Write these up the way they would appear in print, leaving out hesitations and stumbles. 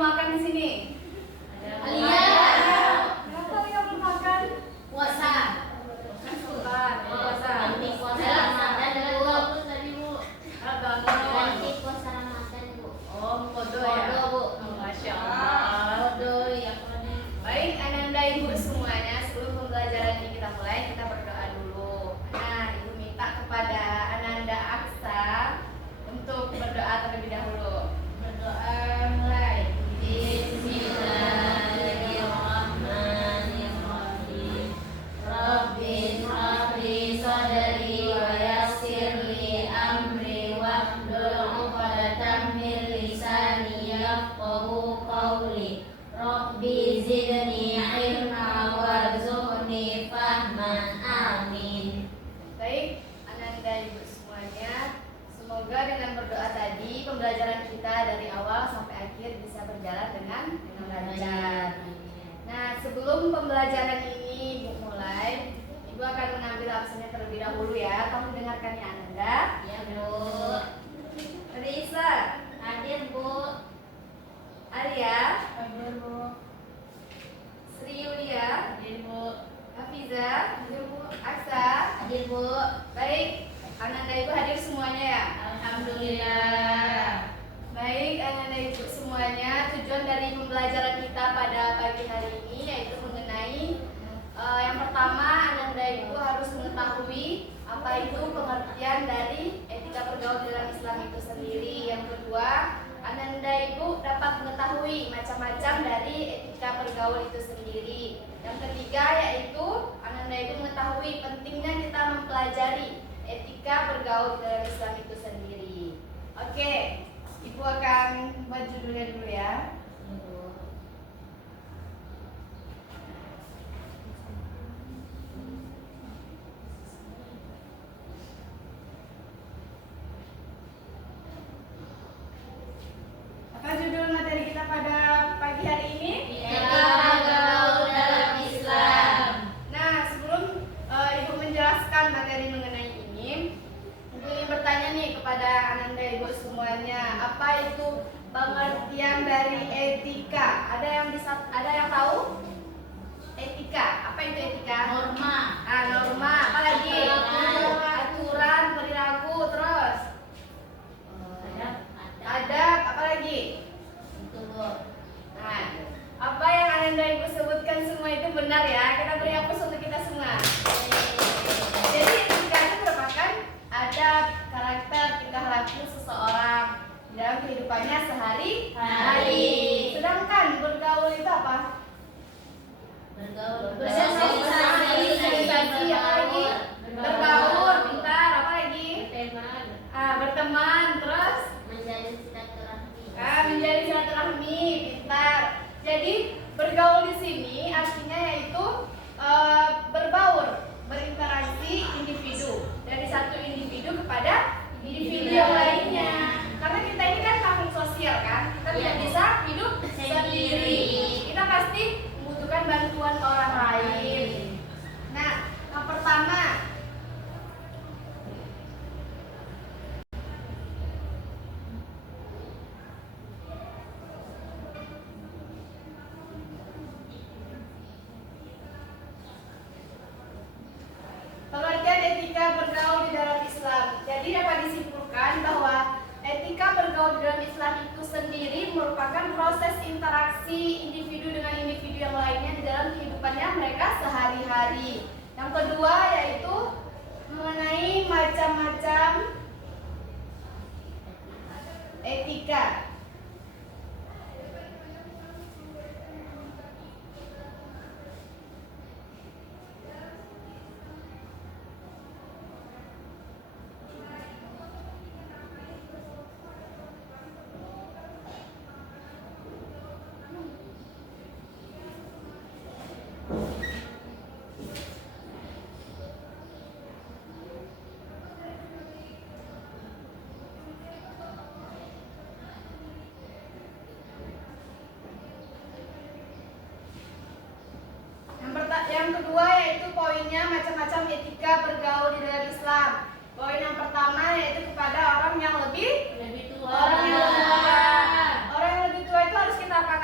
belum makan di sini? Alia. Kenapa Alia belum makan? Puasa. Bukan, puasa. Puasa Ramadan Bu. Bangun. Puasa Ramadan Bu. Oh, foto ya? Foto, Bu. Oh, Masya Allah. Foto yang mana? Baik, Ananda Ibu semuanya, sebelum pembelajaran ini kita mulai, kita berdoa dulu. Nah, Ibu minta kepada Ananda Aksa untuk berdoa terlebih dahulu. Berdoa mulai. Bismillahirrahmanirrahim. Rabbi shrahli sadri wa yassirli amri wahlul 'uqdatam min lisani yafqahu qawli. Rabbi zidni ilma warzuqni fahman. Amin. Baik, Ananda Ibu semuanya, semoga dengan berdoa tadi pembelajaran kita dari awal sampai akhir bisa berjalan dengan lancar. Nah, sebelum pembelajaran ini Ibu mulai, Ibu akan mengambil absennya terlebih dahulu ya. Kamu dengarkan ya Ananda. Ya Bu. Risa, Hadir Bu. Arya, Hadir Bu. Sri Yulia, Hadir Bu. Hafiza, Aksa. Hadir Bu. Baik, Ananda Ibu hadir semuanya ya. Alhamdulillah. Baik, Ananda Ibu semuanya, tujuan dari pembelajaran kita pada pagi hari ini yaitu mengenai yang pertama, Ananda Ibu harus mengetahui apa itu pengertian dari etika bergaul dalam Islam itu sendiri. Yang kedua, Ananda Ibu dapat mengetahui macam-macam dari etika bergaul itu sendiri. Yang ketiga yaitu Ananda Ibu mengetahui pentingnya kita mempelajari etika bergaul dalam Islam itu sendiri. Oke, Ibu akan buat judulnya dulu ya. Apa judul materi kita pada pagi hari ini? Etika bergaul dalam Islam. Nah, sebelum Ibu menjelaskan materi mengenai ini, Ibu ingin bertanya nih kepada Ananda Ibu semuanya, apa itu pengertian dari etika? Ada yang tahu? Etika, apa itu etika? Norma. Ah, norma, apa lagi? Aturan, perilaku, terus adab, apa lagi? Itu Bu. Nah, apa yang Ananda Ibu sebutkan semua itu benar ya. Kita beri aplaus untuk kita semua. Jadi etika itu merupakan adab, karakter, tingkah laku seseorang dalam kehidupannya sehari-hari. Sedangkan bergaul itu apa? Bergaul. Bersosialisasi, apa lagi? Berbaur, pintar, apa lagi? Berteman. Berteman, terus Menjalin silaturahmi. menjadi silaturahmi, pintar. Jadi bergaul di sini artinya yaitu berbaur, berinteraksi individu dari satu individu kepada individu yang lainnya. Karena kita ini kan makhluk sosial kan, kita tidak bisa hidup sendiri. Kita pasti membutuhkan bantuan orang lain. Nah, yang pertama, pengertian etika bergaul di dalam Islam. Jadi dapat disimpulkan bahwa etika bergaul di dalam Islam itu sendiri merupakan proses interaksi individu dengan individu yang lainnya di dalam kehidupannya mereka sehari-hari. Yang kedua yaitu mengenai macam-macam etika. Yang kedua yaitu poinnya macam-macam etika bergaul di dalam Islam. Poin yang pertama yaitu kepada orang yang lebih Lebih tua. Orang yang lebih tua itu harus kita apa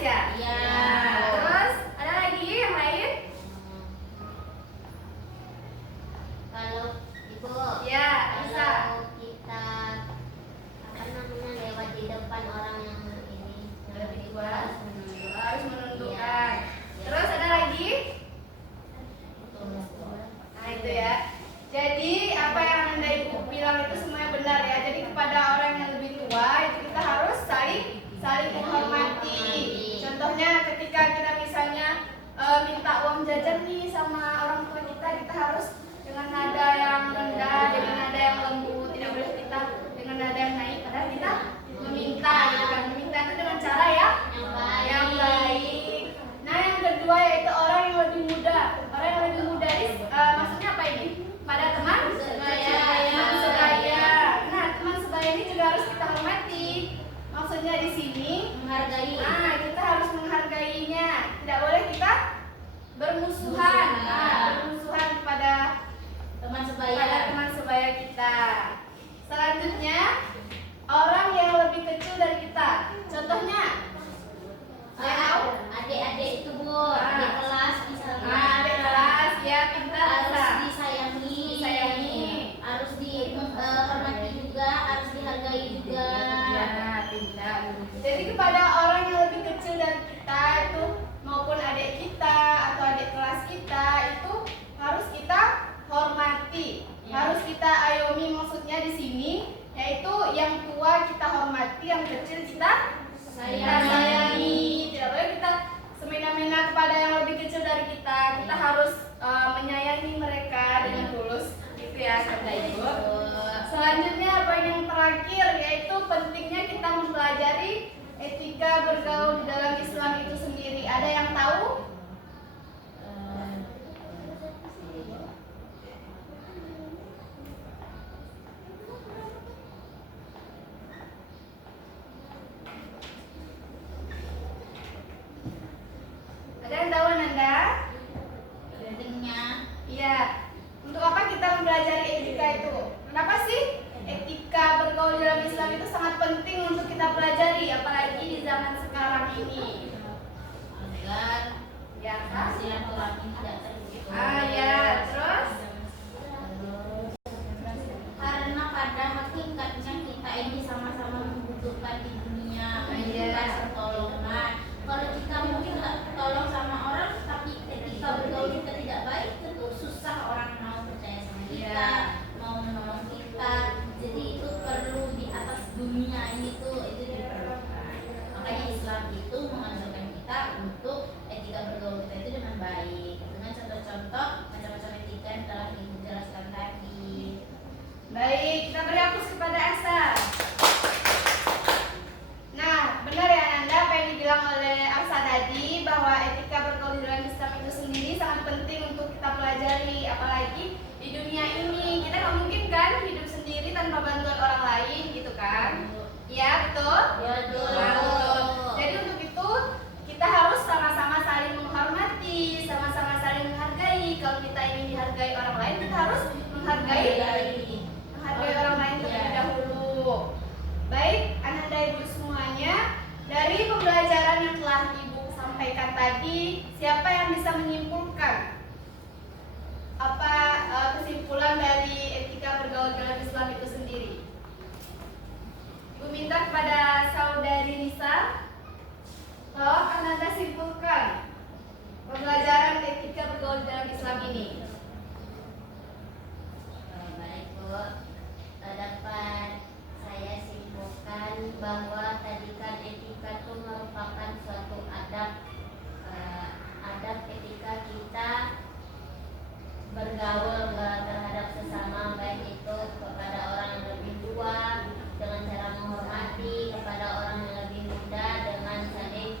ya? Iya. Nah, terus ada lagi yang lain? Kalau Ibu, Ya, bisa. kalau kita apa namanya lewat di depan orang yang ini yang lebih tua Harus menundukkan. Iya. Terus ada lagi? Nah, itu ya. Jadi apa yang Anda Ibu bilang itu semuanya benar ya. Jadi kepada orang yang lebih tua itu kita harus saling menghormati. Contohnya ketika kita misalnya minta uang jajan nih sama orang tua kita harus dengan nada yang rendah, dengan nada yang lembut. Tidak boleh kita dengan nada yang naik. Padahal kita meminta, gitu kan. Meminta itu dengan cara yang baik. Nah, yang kedua yaitu orang yang lebih muda. Orang yang lebih muda ini maksudnya apa ini? Pada teman sebaya. Nah, teman sebaya ini juga harus kita hormati. Maksudnya di sini menghargai. Nah, kita harus menghargainya. Tidak boleh kita bermusuhan. Nah, bermusuhan kepada Teman sebaya. teman sebaya kita. Selanjutnya, orang yang lebih kecil dari kita. Contohnya, saya tahu Adik-adik itu Bu, adik kelas misalnya. adik kelas ya, pintar Harus bisa. disayangi, harus dihormati juga, harus dihargai juga. Ya, pintar. Jadi kepada orang yang lebih kecil dari kita itu maupun adik kita atau adik kelas kita itu harus kita hormati, harus kita ayomi. Maksudnya di sini yaitu yang tua kita hormati, yang kecil kita sayangi. Tidak boleh kita semena-mena kepada yang lebih kecil dari kita. Kita harus menyayangi mereka dengan tulus. Gitu ya, kata Ibu. Selanjutnya poin yang terakhir yaitu pentingnya kita mempelajari etika bergaul di dalam Islam itu sendiri. Ada yang tahu? Ada yang tahu Nanda? Pentingnya Iya. Untuk apa kita mempelajari etika itu? Kenapa sih etika bergaul dalam Islam itu sangat penting untuk kita pelajari, apalagi di zaman sekarang ini? agar Ya, silaturahmi tidak terputus. ya, terus? Karena pada hakikatnya kita ini sama-sama membutuhkan di dunia, membutuhkan pertolongan. Kalau kita mungkin nggak tolong sama orang, tapi ketika bergaul kita tidak baik, tentu susah orang mau percaya sama kita, mau menolong kita. Jadi itu perlu di atas dunia ini tuh itu diperlukan. Makanya Islam itu mengajarkan kita untuk etika bergaul kita itu dengan baik, dengan contoh-contoh macam-macam etika yang telah Ibu jelaskan tadi. Baik, kita beri aplaus kepada Asa. Nah, benar ya Nanda apa yang dibilang oleh Asa tadi, bahwa etika bergaul di dalam Islam itu sendiri sangat penting untuk kita pelajari, apalagi di dunia ini. Kita nggak mungkin kan hidup sendiri tanpa bantuan orang lain, gitu kan? Iya, betul? Betul. Nah, betul. Jadi untuk itu kita harus sama-sama saling menghormati, sama-sama saling menghargai. Kalau kita ingin dihargai orang lain, kita harus menghargai orang lain terlebih dahulu. Baik, Ananda Ibu semuanya, dari pembelajaran yang telah Ibu sampaikan tadi, siapa yang bisa menyimpulkan apa kesimpulan dari etika bergaul dalam Islam itu sendiri? Ibu minta kepada saudari Nisa, tolong Ananda simpulkan pembelajaran etika bergaul dalam Islam ini. Baik Bu, dapat saya simpulkan bahwa tadi kan etika itu merupakan suatu adab, adab ketika kita bergaul terhadap sesama, baik itu kepada orang yang lebih tua dengan cara menghormati, kepada orang yang lebih muda dengan saling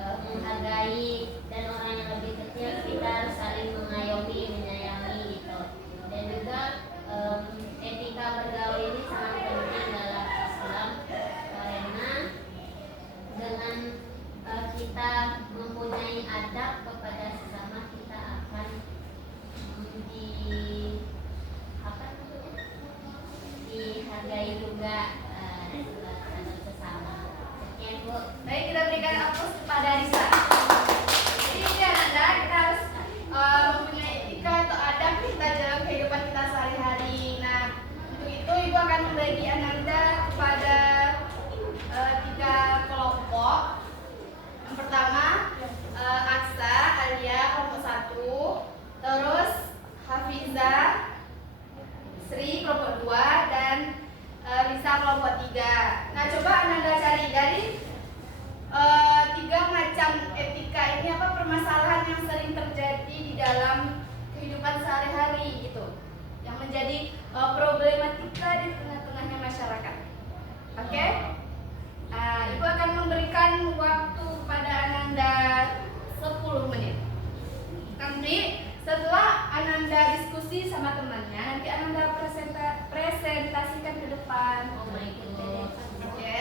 menghargai, dan orang yang lebih kecil kita harus saling mengayomi, menyayangi gitu. Dan juga etika bergaul ini sangat penting dalam Islam, karena dengan kita mempunyai adab kepada sesama, kita akan di apa namanya, dihargai juga terhadap sesama. Sekian Bu. Baik, kita berikan aplaus kepada dalam kehidupan sehari-hari gitu, yang menjadi problematika di tengah-tengahnya masyarakat. Oke? Ibu akan memberikan waktu kepada Ananda 10 menit. Nanti setelah Ananda diskusi sama temannya, nanti Ananda presentasikan ke depan. Oh my god. Oke?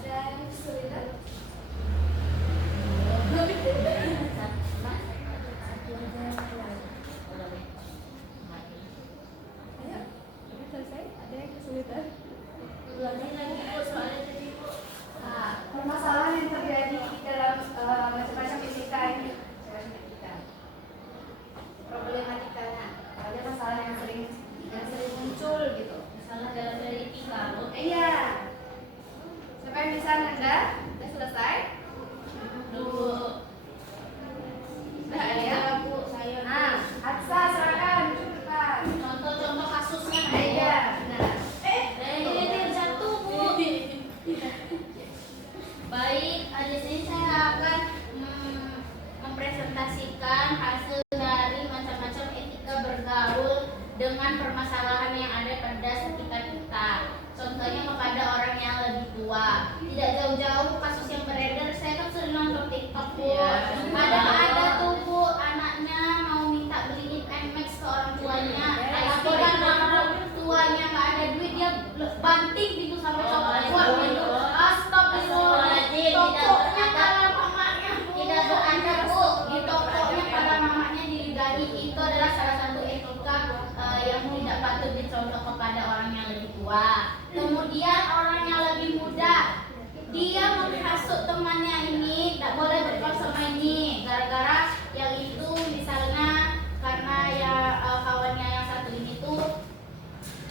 Ada yang kesulitan? Ayo, udah selesai? Ada yang kesulitan? Ulangin lagi Bu, soalnya tadi Bu. Permasalahan yang terjadi di dalam macam-macam etika ini, problematikanya, ada masalah yang sering muncul gitu. Salah dalam etika Bu. Iya. Siapa yang bisa Nanda? Udah selesai? Dulu. Udah ya? Bu, saya. Aksa silakan cepetan. Contoh-contoh kasusnya. Iya, benar. Ini satu Bu. Baik, di sini saya akan mempresentasikan hasil dari macam-macam etika bergaul dengan permasalahan yang ada pada sekitar kita. Contohnya kepada orang yang lebih tua. Tidak jauh-jauh kasus yang beredar, saya kan sering nonton TikTok Bu. Ada tuh Bu, anaknya mau minta beliin NMAX ke orang tuanya. Tapi karena orang tuanya nggak ada duit, dia banting gitu sampai copot gitu. Astagfirullahaladzim, tokonya para mamanya Bu. Tidak beradab Bu, di tokonya para mamanya diligahi. Itu adalah salah satu etika yang tidak patut dicontoh kepada orang yang lebih tua. Kemudian orang yang lebih muda, dia menghasut temannya ini, tidak boleh berbuat sama ini, gara-gara yang itu misalnya karena ya kawannya yang satu ini tuh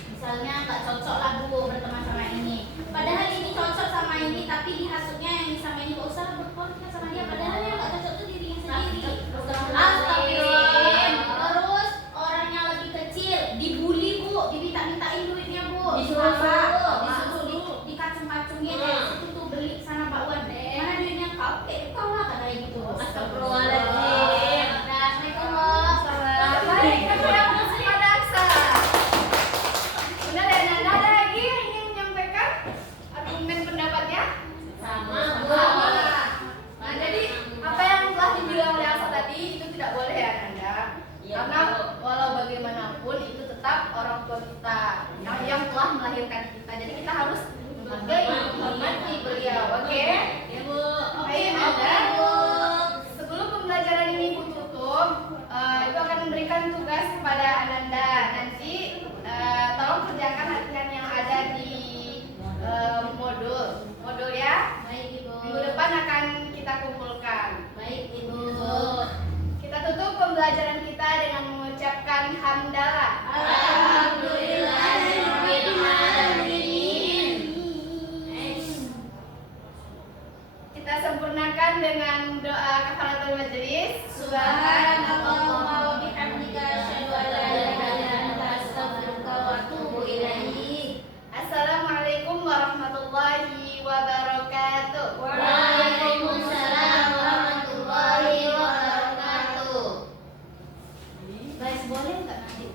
misalnya nggak cocok lah Bu berteman sama ini. Padahal ini cocok sama ini, tapi dihasutnya yang ini sama ini, gak usah berkonflik sama dia. Padahal yang nggak cocok tuh dirinya sendiri. Astagfirullah. Terus orang yang lebih kecil dibully Bu, diminta-mintain duitnya Bu, disuruh dikacung-kacungin, itu tuh beli sana bakwan, mana duitnya kau? Kau lah katanya gitu Bu. Astagfirullahaladzim. Assalamualaikum Bu. Baik, aku yang masih pada Aksa. Benar ya, Nanda, ada lagi yang ingin menyampaikan argumen pendapatnya? Sama Bu. Sama. Nah, jadi apa yang telah dibilang oleh Aksa tadi itu tidak boleh ya Nanda. Iya, Karena Bu. walau bagaimanapun itu tetap orang tua kita yang telah melahirkan kita. Jadi kita harus menghargai, menghormati beliau. Oke? Ya Bu. Oke, Nanda. Sebelum pembelajaran ini Ibu tutup, Ibu akan memberikan tugas kepada Ananda. Nanti tolong kerjakan latihan yang ada di modul ya. Baik Ibu. Minggu depan akan kita kumpulkan. Baik Ibu. Kita tutup pembelajaran kita dengan mengucapkan hamdalah. Alhamdulillahirobbilalamin. Kita sempurnakan dengan doa kafaratul majelis. Subhanallahumma wa bihamdika asyhadu an la ilaha illa anta astaghfiruka wa atubu ilaik. Assalamualaikum warahmatullahi wabarakatuh. Waalaikumsalam warahmatullahi wabarakatuh. Guys, boleh nggak nanti